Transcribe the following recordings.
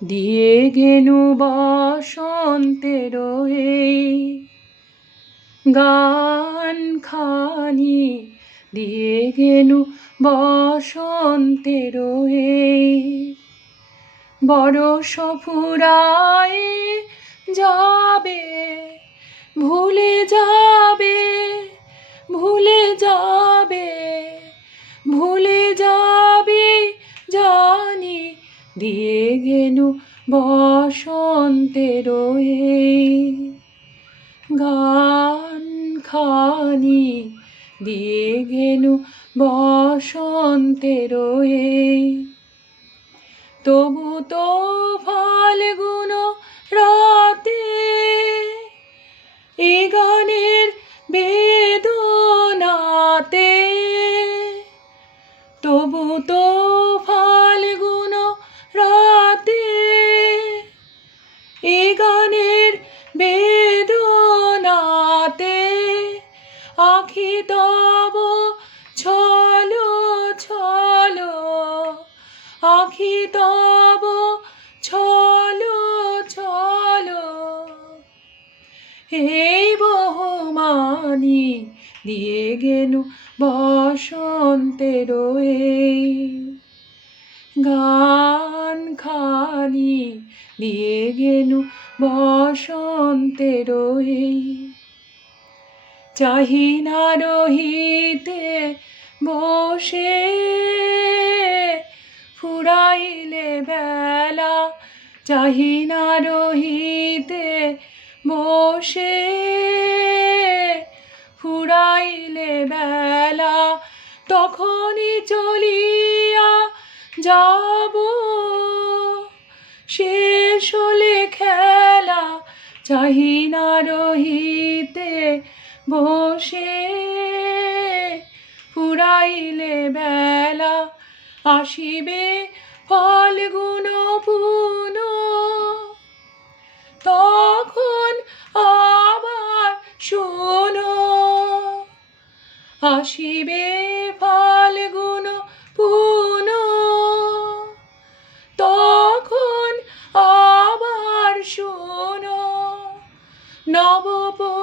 দিয়ে গেনু বসন্তের এই গান খানি, দিয়ে গেনু বসন্তের এই বরষ ফুরায়ে যাবে, ভুলে যাবে, ভুলে যাবে, ভুলে যাবে জানি, দিয়ে গেনু বসন্তের এই গান খানি, দিয়ে গেনু বসন্তের এই তবু তো ফাল্গুন রাতে এ গানের বেদনাতে, তবু তো ফাল্গুন রাতে এ গানের বেদনাতে আখি তব ছলো ছলো, আখি তব ছলো ছলো, এই বহুমানি, দিয়ে গেনু বসন্তের এই গান খানি, দিয়ে গেনু বসন্তের এই চাহি না রহিতে বসে, ফুরাইলে বেলা, চাহি না রহিতে বসে, ফুরাইলে বেলা, তখনই চলিয়া যাব, শেষ হলে খেলা, চাহি না রহিতে বসে, ফুরাইলে বেলা, আসিবে ফাল্গুন পুন, তখন আবার শোনো, আসিবে ফাল্গুন পুন, তখন আবার শোনো, নবপথিকেরি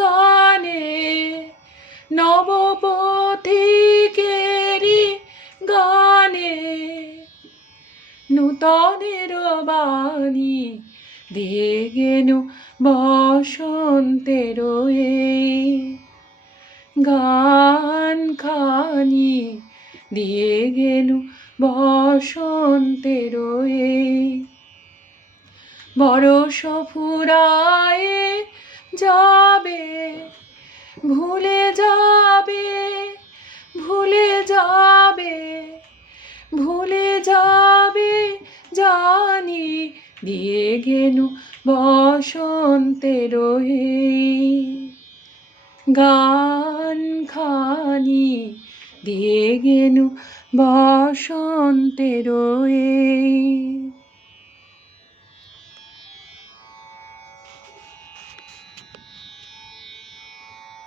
গানে, নবপথিকেরি গানে, নূতনের বাণী, দিয়ে গেনু বসন্তের এই গান খানি, দিয়ে গেনু বসন্তের এই বরষ ফুরায়ে যাবে, ভুলে যাবে, ভুলে যাবে, ভুলে যাবে জানি, দিয়ে গেনু বসন্তের এই গান খানি, দিয়ে গেনু বসন্তের এই।